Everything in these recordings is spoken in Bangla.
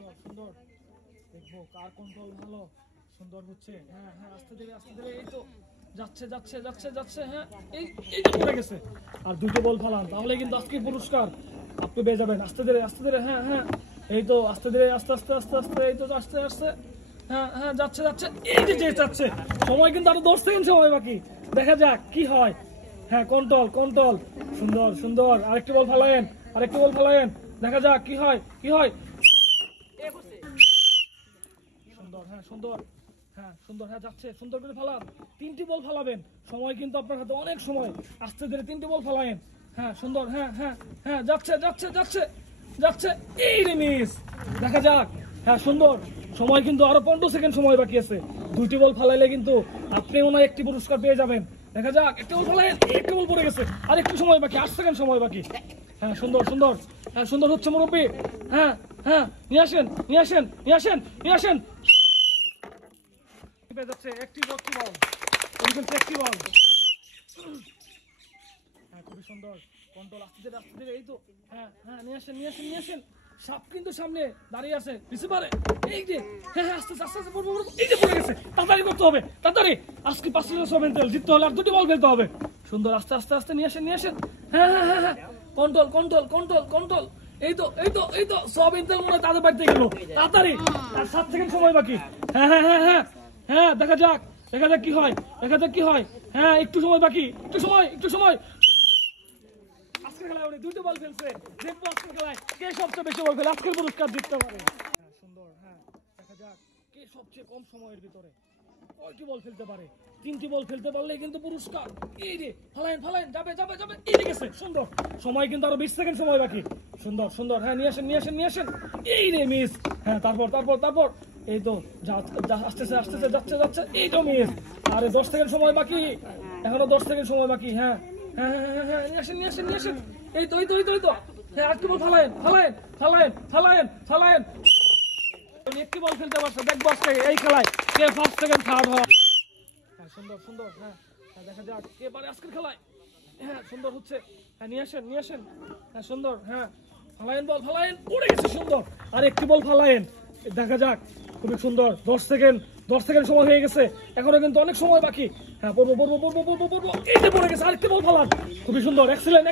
সুন্দর সুন্দর দেখবো কার কন্ট্রোল ভালো সুন্দর হচ্ছে হ্যাঁ হ্যাঁ আস্তে ধীরে এই তো যাচ্ছে যাচ্ছে যাচ্ছে যাচ্ছে হ্যাঁ এই তো পড়ে গেছে আর দুটো বল ফালান তাহলে কিন্তু আজকে পুরস্কার আপনি পেয়ে যাবেন আস্তে ধীরে হ্যাঁ হ্যাঁ এই তো আস্তে ধীরে আস্তে আস্তে আস্তে আস্তে এই তো আস্তে আস্তে হ্যাঁ হ্যাঁ যাচ্ছে যাচ্ছে এই যে যাচ্ছে সময় কিন্তু আরো 10 সেকেন্ড সময় বাকি দেখা যাক কি হয় হ্যাঁ কন্ট্রোল কন্ট্রোল সুন্দর সুন্দর আরেকটি বল ফালায়েন দেখা যাক কি হয় সুন্দর হ্যাঁ সুন্দর হ্যাঁ যাচ্ছে সুন্দর করে ফালান 3টি বল ফালাবেন সময় কিন্তু আপনার হাতে অনেক সময় আস্তে ধীরে 3টি বল ফালায়েন হ্যাঁ সুন্দর হ্যাঁ হ্যাঁ হ্যাঁ যাচ্ছে যাচ্ছে যাচ্ছে যাচ্ছে এই রে মিস দেখা যাক হ্যাঁ সুন্দর সময় কিন্তু আরো 15 সেকেন্ড সময় বাকি আছে 2টি বল ফালাইলে কিন্তু আপনিও না একটি পুরস্কার পেয়ে যাবেন দেখা যাক একটি বল ফালাইলেন একটি বল পড়ে গেছে আর একটু সময় বাকি 8 সেকেন্ড সময় বাকি হ্যাঁ সুন্দর সুন্দর হ্যাঁ সুন্দর হচ্ছে মুরব্বি হ্যাঁ হ্যাঁ নিয়ে আসেন পেয়ে যাচ্ছে একটি বল একটি বল হ্যাঁ খুবই সুন্দর কন্ট্রোল আস্তে ধীরে এই তো হ্যাঁ হ্যাঁ নিয়ে আসেন সাপ কিন্তু সামনে দাঁড়িয়ে আছে রিসিভারে এই যে হ্যাঁ হ্যাঁ আস্তে এই যে পড়ে গেছে তাড়াতাড়ি করতে হবে তাড়াতাড়ি আজকে 5 লিটার সবেন তেল জিততে হলে আর 2টি বল খেলতে হবে সুন্দর আস্তে আস্তে নিয়ে আসেন হ্যাঁ হ্যাঁ হ্যাঁ হ্যাঁ কন্ট্রোল এই তো সবেন তেল মনে তাদের বাড়িতে গেল তাড়াতাড়ি আর 7 সেকেন্ড সময় বাকি হ্যাঁ হ্যাঁ হ্যাঁ হ্যাঁ হ্যাঁ দেখা যাক কি হয় হ্যাঁ একটু সময় বাকি একটু সময় আজকের খেলায় উনি 2টি বল ফেলছে দেখবো আজকের খেলায় কে সবচেয়ে বেশি বল ফেলে আজকের পুরস্কার জিততে পারে হ্যাঁ সুন্দর হ্যাঁ দেখা যাক কে সবচেয়ে কম সময়ের ভিতরে কয়টি বল ফেলতে পারে 3টি বল ফেলতে পারলে কিন্তু পুরস্কার এই রে ফালায়েন যাবে এই গেছে সুন্দর সময় কিন্তু আরো 20 সেকেন্ড সময় বাকি সুন্দর হ্যাঁ নিয়ে আসেন এই রে মিস হ্যাঁ তারপর এই তো আসতেছে যাচ্ছে এই তো মিস আরে 10 সেকেন্ড সময় বাকি এখনো 10 সেকেন্ড সময় বাকি হ্যাঁ হ্যাঁ নিয়ে আসেন এই তো হ্যাঁ আজকে বল ফালায়েন একটি বল খেলতে পারছে দেখবো আজকে এই খেলায় কে ফার্স্ট সেকেন্ড থার্ড হয় হ্যাঁ সুন্দর হ্যাঁ দেখা যাক কে পারে আজকের খেলায় হ্যাঁ সুন্দর হচ্ছে হ্যাঁ নিয়ে আসেন হ্যাঁ সুন্দর হ্যাঁ ফালায়েন পড়ে গেছে সুন্দর আর একটি বল ফালায়েন দেখা যাক খুবই সুন্দর 10 সেকেন্ড সময় হয়ে গেছে এখনো কিন্তু অনেক সময় বাকি হ্যাঁ পড়বো এই যে পড়ে গেছে আরেকটি বল ফালান খুবই সুন্দর এক্সিলেন্ট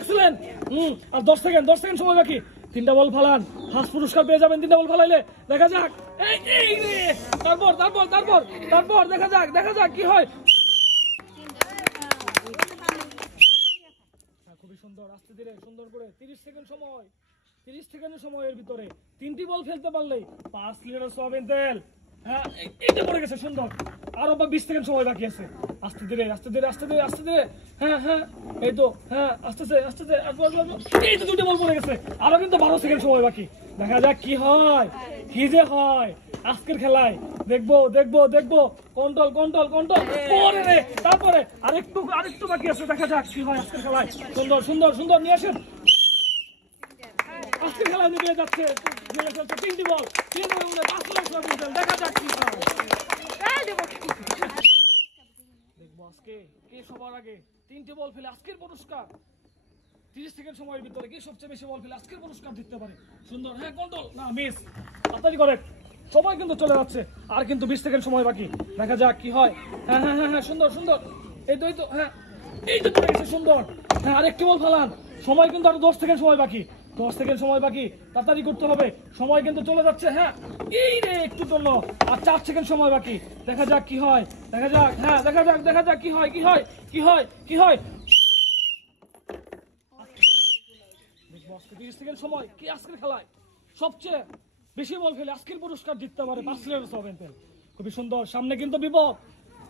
আর 10 সেকেন্ড সময় বাকি 3টা বল ফালান ফার্স্ট পুরস্কার পেয়ে যাবেন 3টা বল ফালাইলে দেখা যাক এই রে তারপর দেখা যাক কি হয় খুবই সুন্দর আস্তে ধীরে সুন্দর করে 30 সেকেন্ডের সময়ের ভিতরে 3টি বল ফেলতে পারলেই 5 লিটার সয়াবিন তেল হ্যাঁ এইটা পড়ে গেছে সুন্দর আরো 20 সেকেন্ড সময় বাকি আছে আস্তে ধীরে হ্যাঁ এই তো হ্যাঁ আস্তে এই তো 2টি বল পড়ে গেছে আরো কিন্তু 12 সেকেন্ড সময় বাকি দেখা যাক কি হয় আজকের খেলায় দেখবো কন্ট্রোল পরে রে তারপরে আরেকটু বাকি আছে দেখা যাক কি হয় আজকের খেলায় সুন্দর নিয়ে আসেন আজকের খেলায় নিয়ে যাচ্ছে 3টি বল 3 বলের মধ্যে 5 লাখ দেখা যাক কি হয় দেখবো আজকে কে সবার আগে 3টি বল ফেলে আজকের পুরস্কার 30 সেকেন্ড সময়ের ভিতরে কে সবচেয়ে বেশি বল ফেলে আজকের পুরস্কার জিততে পারে সুন্দর হ্যাঁ কন্ট্রোল না মিস তাড়াতাড়ি করে সময় কিন্তু চলে যাচ্ছে আর কিন্তু 20 সেকেন্ড সময় বাকি দেখা যাক কি হয় হ্যাঁ সুন্দর এই তো হ্যাঁ এই তো পড়ে গেছে সুন্দর হ্যাঁ আরেকটি বল ফালান সময় কিন্তু আরো 10 সেকেন্ড সময় বাকি 10 সেকেন্ড সময় বাকি তাড়াতাড়ি করতে হবে সময় কিন্তু চলে যাচ্ছে হ্যাঁ এই রে একটু জন্য আর 4 সেকেন্ড সময় বাকি দেখা যাক কি হয় দেখা যাক কি হয় দেখবো আজকে 30 সেকেন্ড সময় কি আজকের খেলায় সবচেয়ে বেশি বল ফেলে আজকের পুরস্কার জিততে পারে 5 লিটার সয়াবিন তেল খুবই সুন্দর সামনে কিন্তু বিপদ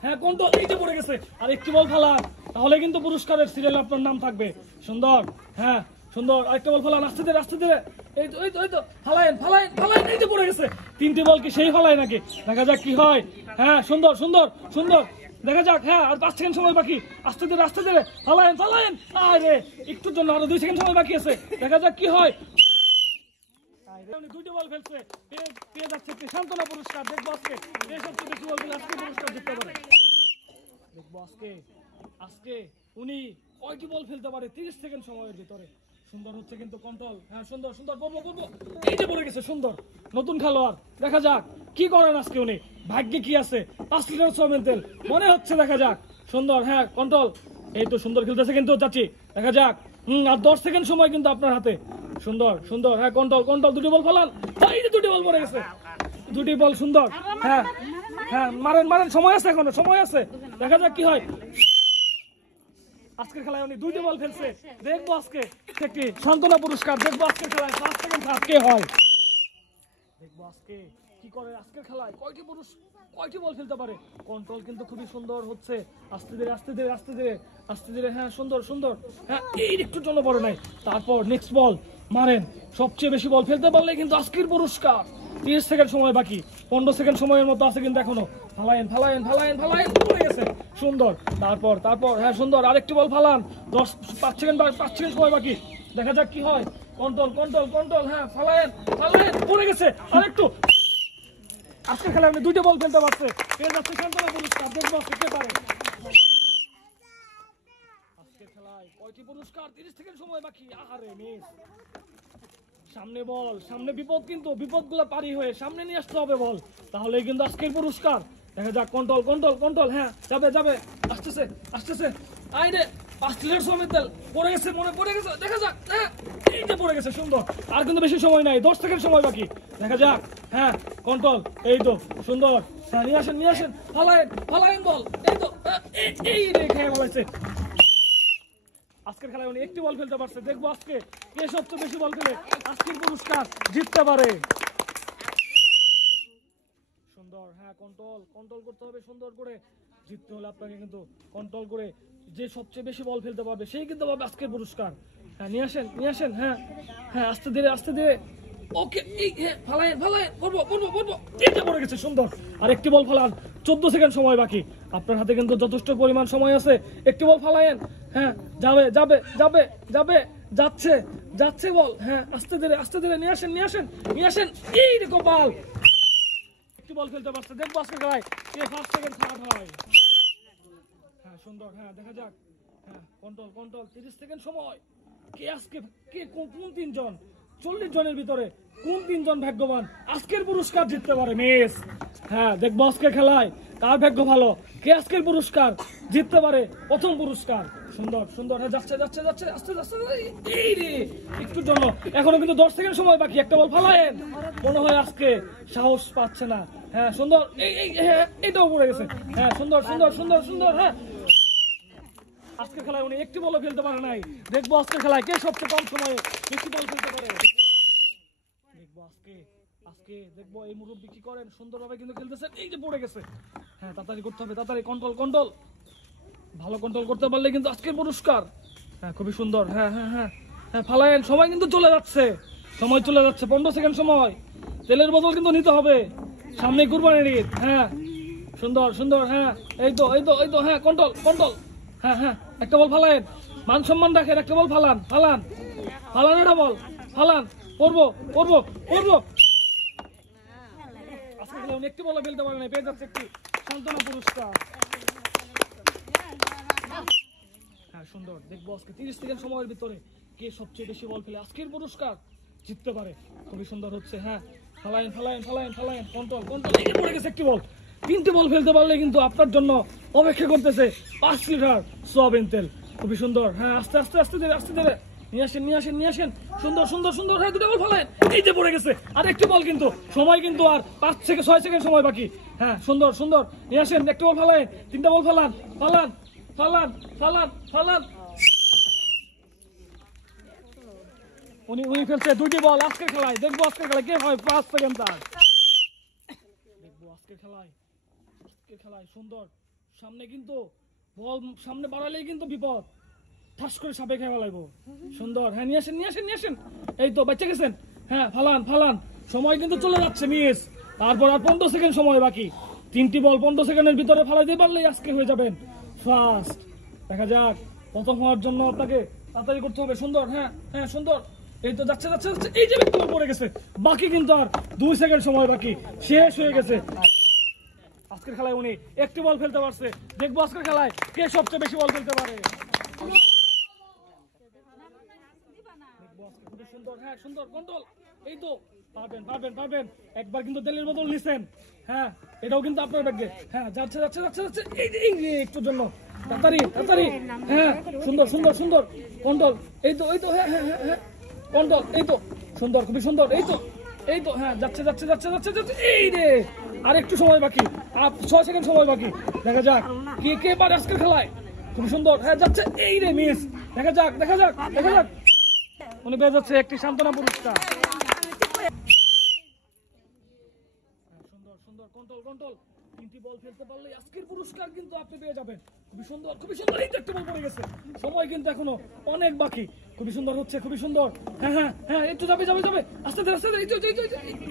হ্যাঁ কন্ট্রোল এই যে পড়ে গেছে আর একটি বল ফালান তাহলে কিন্তু পুরস্কারের সিরিয়ালে আপনার নাম থাকবে সুন্দর হ্যাঁ সুন্দর আরেকটা বল ফালান আস্তে ধীরে এই তো ফালায়েন এই যে পড়ে গেছে 3টি বল কি সেই ফালায় নাকি দেখা যাক কি হয় হ্যাঁ সুন্দর দেখা যাক হ্যাঁ আর 5 সেকেন্ড সময় বাকি আস্তে ধীরে ফালায়েন আরে একটুর জন্য আরো 2 সেকেন্ড সময় বাকি আছে দেখা যাক কি হয় 2টি বল ফেলছে পেয়ে যাচ্ছে একটি সান্ত্বনা পুরস্কার দেখবো আজকে সবচেয়ে বেশি বল ফেলে আজকে পুরস্কার জিততে পারে দেখবো আজকে উনি কয়টি বল ফেলতে পারে 30 সেকেন্ড সময়ের ভিতরে সুন্দর হচ্ছে কিন্তু কন্ট্রোল হ্যাঁ সুন্দর পড়বো এই যে পড়ে গেছে সুন্দর নতুন খেলোয়াড়, দেখা যাক কি করেন আজকে উনি, ভাগ্যে কি আছে। 5 লিটার সোয়াবিন তেল মনে হচ্ছে, দেখা যাক। সুন্দর, হ্যাঁ কন্ট্রোল, এই তো সুন্দর খেলতেছে কিন্তু চাচি, দেখা যাক। আর 10 সেকেন্ড সময় কিন্তু আপনার হাতে। সুন্দর সুন্দর, হ্যাঁ কন্ট্রোল কন্ট্রোল, দুটি বল ফলান, এই যে দুটি বল পড়ে গেছে, দুটি বল সুন্দর। হ্যাঁ হ্যাঁ, মারেন মারেন, সময় আছে, এখনো সময় আছে, দেখা যাক কি হয়। আজকের খেলায় উনি 2টি বল ফেলছে, দেখবো আজকে একটি সান্ত্বনা পুরস্কার, দেখবো আজকের খেলায় ফার্স্ট সেকেন্ড থার্ড কে হয়, দেখবো আজকে কি করে। আজকের খেলায় কয়টি বল ফেলতে পারে। কন্ট্রোল কিন্তু খুবই সুন্দর হচ্ছে, আস্তে ধীরে আস্তে ধীরে আস্তে ধীরে আস্তে ধীরে, হ্যাঁ সুন্দর সুন্দর, হ্যাঁ এই একটু জন্য পড়ে নাই। তারপর নেক্সট বল মারেন, সবচেয়ে বেশি বল ফেলতে পারলে কিন্তু আজকের পুরস্কার। 30 সেকেন্ড সময় বাকি, 15 সেকেন্ড সময়ের মতো আছে কিন্তু এখনো। ফালায়েন ফালায়েন ফালায়েন ফালায়েন, পড়ে গেছে, সুন্দর। তারপর তারপর হ্যাঁ সুন্দর, আরেকটি বল ফালান, 5 সেকেন্ড সময় বাকি, দেখা যাক কি হয়। কন্ট্রোল কন্ট্রোল কন্ট্রোল, হ্যাঁ ফালায়েন ফালায়েন, পড়ে গেছে, আরেকটু। আজকের খেলায় আপনি 2টি বল ফেলতে পারছে, পেয়ে যাচ্ছে সান্ত্বনা পুরস্কার, দেখবো ফিরতে পারে। আজকের খেলায় কয়টি পুরস্কার, 30 সেকেন্ড সময় বাকি, আহারে মিস। সামনে বল, সামনে বিপদ, কিন্তু বিপদগুলো পারি হয়ে সামনে নিয়ে আসতে হবে বল, তাহলেই কিন্তু আজকের পুরস্কার। দেখা যাক, কন্ট্রোল কন্ট্রোল কন্ট্রোল, হ্যাঁ যাবে যাবে, আসতেছে আসতেছে, আইরে 5 লিটার সোয়াবিন তেল পড়ে গেছে, মনে পড়ে গেছে, দেখা যাক, হ্যাঁ এই যে পড়ে গেছে, সুন্দর। আর কিন্তু বেশি সময় নাই, 10 সেকেন্ড সময় বাকি, দেখা যাক। হ্যাঁ কন্ট্রোল, এই তো সুন্দর, হ্যাঁ নিয়ে আসেন ফালায়েন ফালায়েন বল, এই তো এই রেখে বলেছে। আজকের খেলায় উনি 1টি বল ফেলতে পারছে, দেখবো আজকে কে সবচেয়ে বেশি বল ফেলে আজকের পুরস্কার জিততে পারে। সুন্দর, হ্যাঁ কন্ট্রোল কন্ট্রোল করতে হবে সুন্দর করে, জিততে হলে আপনাকে কিন্তু কন্ট্রোল করে, যে সবচেয়ে বেশি বল ফেলতে পারবে সেই কিন্তু পাবে আজকের পুরস্কার। হ্যাঁ নিয়ে আসেন, হ্যাঁ হ্যাঁ আস্তে ধীরে আস্তে ধীরে, ওকে এই ফালায়েন ফালায়েন, পড়বো পড়বো পড়বো, এইটা পড়ে গেছে, সুন্দর। আর একটি বল ফালান, 14 সেকেন্ড সময় বাকি, আপনার হাতে কিন্তু যথেষ্ট পরিমাণ সময় আছে। একটি বল ফালায়েন, হ্যাঁ যাবে যাবে যাবে যাবে, যাচ্ছে যাচ্ছে বল, হ্যাঁ আস্তে ধীরে নিয়ে আসেন, এই রে কপাল, একটি বল ফেলতে পারছে, দেখবো আজকের খেলায় কে ফার্স্ট সেকেন্ড থার্ড হয়। হ্যাঁ সুন্দর, হ্যাঁ দেখা যাক। হ্যাঁ কন্ট্রোল কন্ট্রোল, 30 সেকেন্ড সময়, কে আজকে কোন 3 জন, 40 জনের ভিতরে কোন 3 জন ভাগ্যবান আজকের পুরস্কার জিততে পারে মিস। হ্যাঁ দেখবো আজকের খেলায় কার ভাগ্য ভালো, কে আজকের পুরস্কার জিততে পারে, প্রথম পুরস্কার। সুন্দর সুন্দর, হ্যাঁ যাচ্ছে যাচ্ছে যাচ্ছে আস্তে আস্তে, এই রে একটু জন্য, এখনো কিন্তু 10 সেকেন্ড সময় বাকি, একটা বল ফালায়েন, মনে হয় আজকে সাহস পাচ্ছে না। হ্যাঁ সুন্দর, এই হ্যাঁ এটাও পড়ে গেছে, হ্যাঁ সুন্দর সুন্দর সুন্দর সুন্দর, হ্যাঁ আজকের খেলায় উনি 1টি বলও ফেলতে পারে নাই, দেখবো আজকের খেলায় কে সবচেয়ে কম সময়ে বেশি বল ফেলতে পারে। দেখবো আজকে দেখবো এই মুরব্বি কি করেন, সুন্দরভাবে কিন্তু খেলতেছেন, এই যে পড়ে গেছে। হ্যাঁ তাড়াতাড়ি করতে হবে, তাড়াতাড়ি কন্ট্রোল কন্ট্রোল, ভালো কন্ট্রোল করতে পারলে কিন্তু আজকের পুরস্কার। হ্যাঁ খুবই সুন্দর, হ্যাঁ হ্যাঁ হ্যাঁ হ্যাঁ ফালায়েন, সময় কিন্তু চলে যাচ্ছে, 15 সেকেন্ড সময়, তেলের বোতল কিন্তু নিতে হবে, সামনে কুরবানির ঈদ। হ্যাঁ সুন্দর সুন্দর, হ্যাঁ এই তো হ্যাঁ কন্ট্রোল কন্ট্রোল, হ্যাঁ হ্যাঁ একটা বল ফালায়েন, মান সম্মান রাখেন, একটা বল ফালান এটা বল ফালান, পড়বো আজকে খেলে উনি 1টি বল ফেলতে পারে না, পেয়ে যাচ্ছে একটি সান্ত্বনা পুরস্কার। হ্যাঁ সুন্দর, দেখবো আজকে 30 সেকেন্ড সময়ের ভিতরে কে সবচেয়ে বেশি বল ফেলে আজকের পুরস্কার জিততে পারে। খুবই সুন্দর হচ্ছে, হ্যাঁ ফালায়েন কন্ট্রোল কন্ট্রোল, এই পড়ে গেছে একটি বল। 3টি বল ফেলতে পারলে কিন্তু আপনার জন্য অপেক্ষা করতেছে 5 লিটার সোয়াবিন তেল। খুবই সুন্দর, হ্যাঁ আস্তে ধীরে নিয়ে আসেন, সুন্দর সুন্দর সুন্দর, হ্যাঁ 2টা বল ফালায়েন, এই যে পড়ে গেছে। আর একটি বল কিন্তু, সময় কিন্তু আর 5 থেকে 6 সেকেন্ড সময় বাকি। হ্যাঁ সুন্দর সুন্দর, নিয়ে আসেন, একটা বল ফালায়েন, 3টা বল ফালান, উনি ফেলছে 2টি বল আজকের খেলায়, দেখবো আজকের খেলায় কে হয় 5 সেকেন্ড তার। দেখবো আজকের খেলায় সুন্দর, সামনে কিন্তু বল সামনে বাড়ালেই কিন্তু বিপদ, ঠাস করে সাপে খেয়ে ফেলাইবো। সুন্দর, হ্যাঁ নিয়ে আসেন, এই তো বাচ্চা গেছেন, হ্যাঁ ফালান, সময় কিন্তু চলে যাচ্ছে মিস। তারপর আর 15 সেকেন্ড সময় বাকি, 3টি বল 15 সেকেন্ডের ভিতরে ফালাইতে পারলেই আজকে হয়ে যাবেন ফার্স্ট। দেখা যাক, প্রথম হওয়ার জন্য আপনাকে তাড়াতাড়ি করতে হবে। সুন্দর, হ্যাঁ সুন্দর, এই তো যাচ্ছে, এই যে ব্যক্তি পড়ে গেছে, বাকি কিন্তু আর 2 সেকেন্ড সময় বাকি, শেষ হয়ে গেছে। আজকের খেলায় উনি 1টি বল ফেলতে পারছে, দেখবো আজকের খেলায় কে সবচেয়ে বেশি বল ফেলতে পারে। দেখবো আজকে খুবই সুন্দর, হ্যাঁ সুন্দর কন্ট্রোল, এই তো পাবেন পাবেন পাবেন। একবার কিন্তু তেলের বোতল নিছেন, হ্যাঁ এটাও কিন্তু আপনার ব্যাগে। হ্যাঁ যাচ্ছে যাচ্ছে যাচ্ছে যাচ্ছে, এই যে একটুর জন্য, তাড়াতাড়ি তাড়াতাড়ি। হ্যাঁ সুন্দর সুন্দর সুন্দর কন্ট্রোল, এই তো হ্যাঁ হ্যাঁ হ্যাঁ হ্যাঁ কন্ট্রোল, এই তো সুন্দর, খুবই সুন্দর, এই তো হ্যাঁ যাচ্ছে যাচ্ছে যাচ্ছে যাচ্ছে যাচ্ছে, এই রে আর একটু সময় বাকি, 6 সেকেন্ড সময় বাকি। দেখা যাক কে পারে আজকের খেলায়। খুবই সুন্দর, হ্যাঁ যাচ্ছে, এই রে মিস। দেখা যাক দেখা যাক দেখা যাক, উনি পেয়ে যাচ্ছে একটি সান্ত্বনা পুরস্কার। সুন্দর সুন্দর কন্ট্রোল কন্ট্রোল, 3টি বল ফেলতে পারলে আজকের পুরস্কার কিন্তু আপনি পেয়ে যাবেন। খুবই সুন্দর খুবই সুন্দর, এই তো একটা বল পড়ে গেছে, সময় কিন্তু এখনো অনেক বাকি। খুবই সুন্দর হচ্ছে, খুবই সুন্দর, হ্যাঁ হ্যাঁ হ্যাঁ একটু যাবে যাবে যাবে, আস্তে ধীরে আস্তে ধীরে,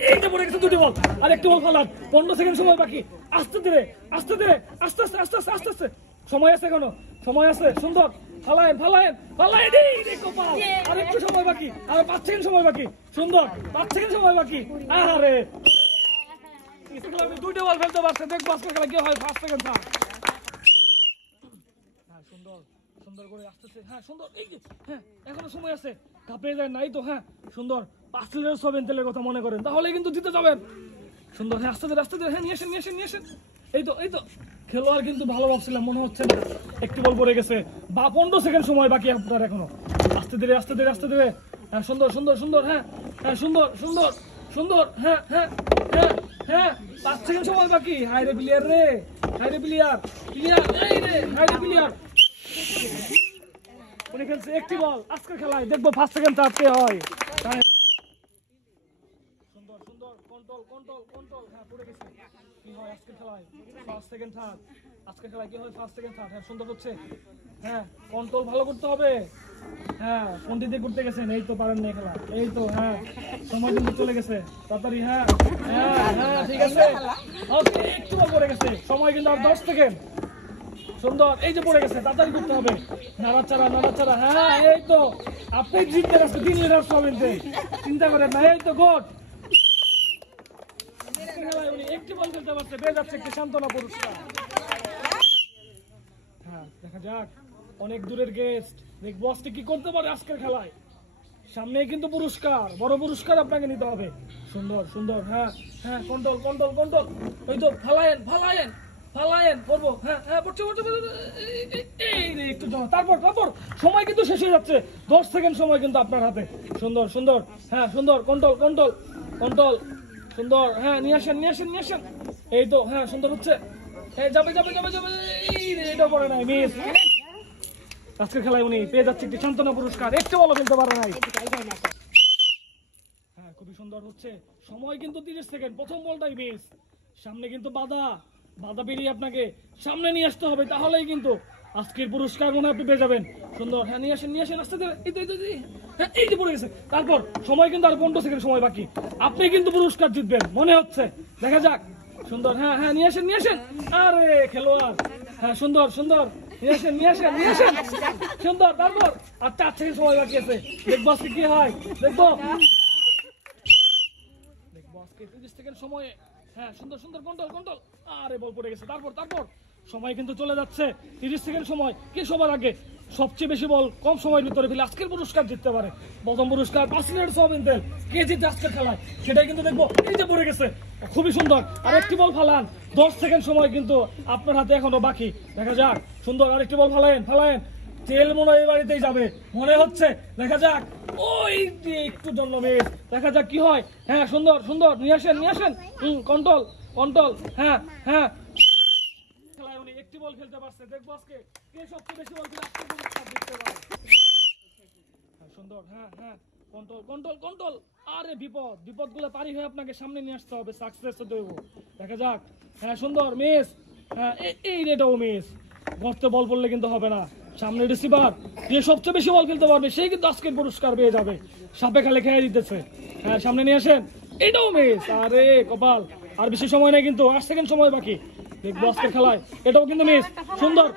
এই যে পড়ে গেছে 2টি বল, আর একটি বল ফেলার, 15 সেকেন্ড সময় বাকি। আস্তে ধীরে আস্তে ধীরে, আস্তে আস্তে আস্তে আস্তে আস্তে আস্তে, সময় আছে এখনো, সময় আছে। সুন্দর, ফালায়েন ফালায়েন ফালায়েন, এই রে কপাল, আর একটু সময় বাকি, আর 5 সেকেন্ড সময় বাকি। সুন্দর, 5 সেকেন্ড সময় বাকি। আরে 2টি বল ফেলতে পারছে, দেখবো আজকে খেলা কি হয়। 1 সেকেন্ড থাক, হ্যাঁ সুন্দর সুন্দর করে আসতেছে, হ্যাঁ সুন্দর, এই যে হ্যাঁ এখনো সময় আছে, কাঁপে যায় নাই তো। হ্যাঁ সুন্দর, 5 লিটার সবেন তেলের কথা মনে করেন, তাহলে কিন্তু জিতে যাবেন। সুন্দর, হ্যাঁ আস্তে ধীরে, হ্যাঁ নিয়ে আসেন। এই তো খেলোয়াড় কিন্তু ভালো ভাবছিলাম, মনে হচ্ছে না। একটি বল পড়ে গেছে, বা 15 সেকেন্ড সময় বাকি আপনার এখনো। আস্তে ধীরে, হ্যাঁ সুন্দর সুন্দর সুন্দর, হ্যাঁ হ্যাঁ সুন্দর সুন্দর সুন্দর, হ্যাঁ হ্যাঁ হ্যাঁ হ্যাঁ 5 সেকেন্ড সময় বাকি। হাইরে প্লেয়ার রে, হাইরে প্লেয়ার, এই রে হাইরে প্লেয়ার। উনি খেলছে একটি বল আজকের খেলায়, দেখবো 5 সেকেন্ড থাকতে হয়। সুন্দর সুন্দর কন্ট্রোল, হ্যাঁ পড়ে গেছে, কি হয় আজকের খেলায়? 5 সেকেন্ড থাক, আজকের খেলায় কি হয়? 5 সেকেন্ড থাক, হ্যাঁ সুন্দর হচ্ছে, হ্যাঁ কন্ট্রোল ভালো করতে হবে। হ্যাঁ কোন দিকে করতে গেছেন, এই তো পারেন না খেলা, এই তো হ্যাঁ সময় কিন্তু চলে গেছে, তাড়াতাড়ি। হ্যাঁ হ্যাঁ হ্যাঁ ঠিক আছে, ওকে একটু পড়ে গেছে, সময় কিন্তু আর 10 সেকেন্ড। সুন্দর, এই যে পড়ে গেছে, তাড়াতাড়ি করতে হবে, নাড়াচাড়া, হ্যাঁ এই তো আপনি জিততে আসছে 3 লিটার সবেন, চিন্তা করেন না। এই তো গোট, উনি একটি বল খেলতে পারছে, পেয়ে যাচ্ছে একটি সান্ত্বনা পুরস্কার। হ্যাঁ দেখা যাক, অনেক দূরের গেস্ট, দেখবো আজকে কি করতে পারে আজকের খেলায়। সামনে কিন্তু পুরস্কার, বড় পুরস্কার আপনাকে নিতে হবে। সুন্দর সুন্দর, হ্যাঁ হ্যাঁ কন্ট্রোল, ওই তো ফালায়েন করবো, হ্যাঁ হ্যাঁ পড়ছে, এই রে একটু জমা, তারপর সময় কিন্তু শেষ হয়ে যাচ্ছে, 10 সেকেন্ড সময় কিন্তু আপনার হাতে। সুন্দর, হ্যাঁ সুন্দর, কন্ট্রোল সুন্দর, হ্যাঁ নিয়ে আসেন, এই তো হ্যাঁ সুন্দর হচ্ছে, যাবে, এই রে এটা পড়ে নাই, মিস। আজকের খেলায় উনি পেয়ে যাচ্ছে একটি সান্ত্বনা পুরস্কার, একটু বলো খেলতে পারে নাই। হ্যাঁ খুবই সুন্দর হচ্ছে, সময় কিন্তু 30 সেকেন্ড, প্রথম বলটাই মিস। সামনে কিন্তু বাধা পেরিয়ে আপনাকে সামনে নিয়ে আসতে হবে, তাহলেই কিন্তু আজকের পুরস্কার মনে আপনি পেয়ে যাবেন। সুন্দর, হ্যাঁ নিয়ে আসেন আস্তে ধীরে, হ্যাঁ এই যে পড়ে গেছে, তারপর সময় কিন্তু আর 15 সেকেন্ড সময় বাকি, আপনি কিন্তু পুরস্কার জিতবেন মনে হচ্ছে, দেখা যাক। সুন্দর, হ্যাঁ নিয়ে আসেন, আরে খেলোয়াড়, হ্যাঁ সুন্দর নিয়ে আসেন, সুন্দর, তারপর আর 4 সেকেন্ড সময় বাকি আছে, দেখবো আজকে কি হয়, দেখবো আজকে 30 সেকেন্ড সময়ে। হ্যাঁ সুন্দর কন্ট্রোল, আরে বল পড়ে গেছে, তারপর সময় কিন্তু চলে যাচ্ছে, 30 সেকেন্ড সময়। কি সবার আগে সবচেয়ে বেশি বল কম সময়ের ভিতরে ফেলে আজকের পুরস্কার জিততে পারে, প্রথম পুরস্কার 5 লিটার সয়াবিন তেল। কে জিতে আজকের খেলায় সেটাই কিন্তু দেখবো। এই যে পড়ে গেছে, খুবই সুন্দর, আর একটি বল ফালান, 10 সেকেন্ড সময় কিন্তু আপনার হাতে এখনো বাকি, দেখা যাক। সুন্দর, আরেকটি বল ফালায়েন, তেল মনে হয় এই বাড়িতেই যাবে মনে হচ্ছে, দেখা যাক। ওই যে একটু জন্য বেশ, দেখা যাক কি হয়। হ্যাঁ সুন্দর, নিয়ে আসেন, কন্ট্রোল, হ্যাঁ খেলায় উনি একটি বল খেলতে পারছে, দেখবো আজকে কে সবচেয়ে বেশি বল খেলে আজকে পুরস্কার জিততে পারে। সুন্দর, হ্যাঁ কন্ট্রোল, আরে বিপদ গুলো পারি হয়ে আপনাকে সামনে নিয়ে আসতে হবে, সাকসেস হতে হবে, দেখা যাক। হ্যাঁ সুন্দর, মিস, হ্যাঁ এই রেটাও মিস, গর্তে বল পড়লে কিন্তু হবে না। সামনে রিসিভার, যে সবচেয়ে বেশি বল খেলতে পারবে সেই কিন্তু আজকের পুরস্কার পেয়ে যাবে, সাপে খালে খেয়ে দিতেছে। হ্যাঁ সামনে নিয়ে আসেন, এটাও মিস, আরে কপাল, আর বেশি সময় নেই কিন্তু, 8 সেকেন্ড সময় বাকি, দেখবো আজকের খেলায়, এটাও কিন্তু মিস। সুন্দর,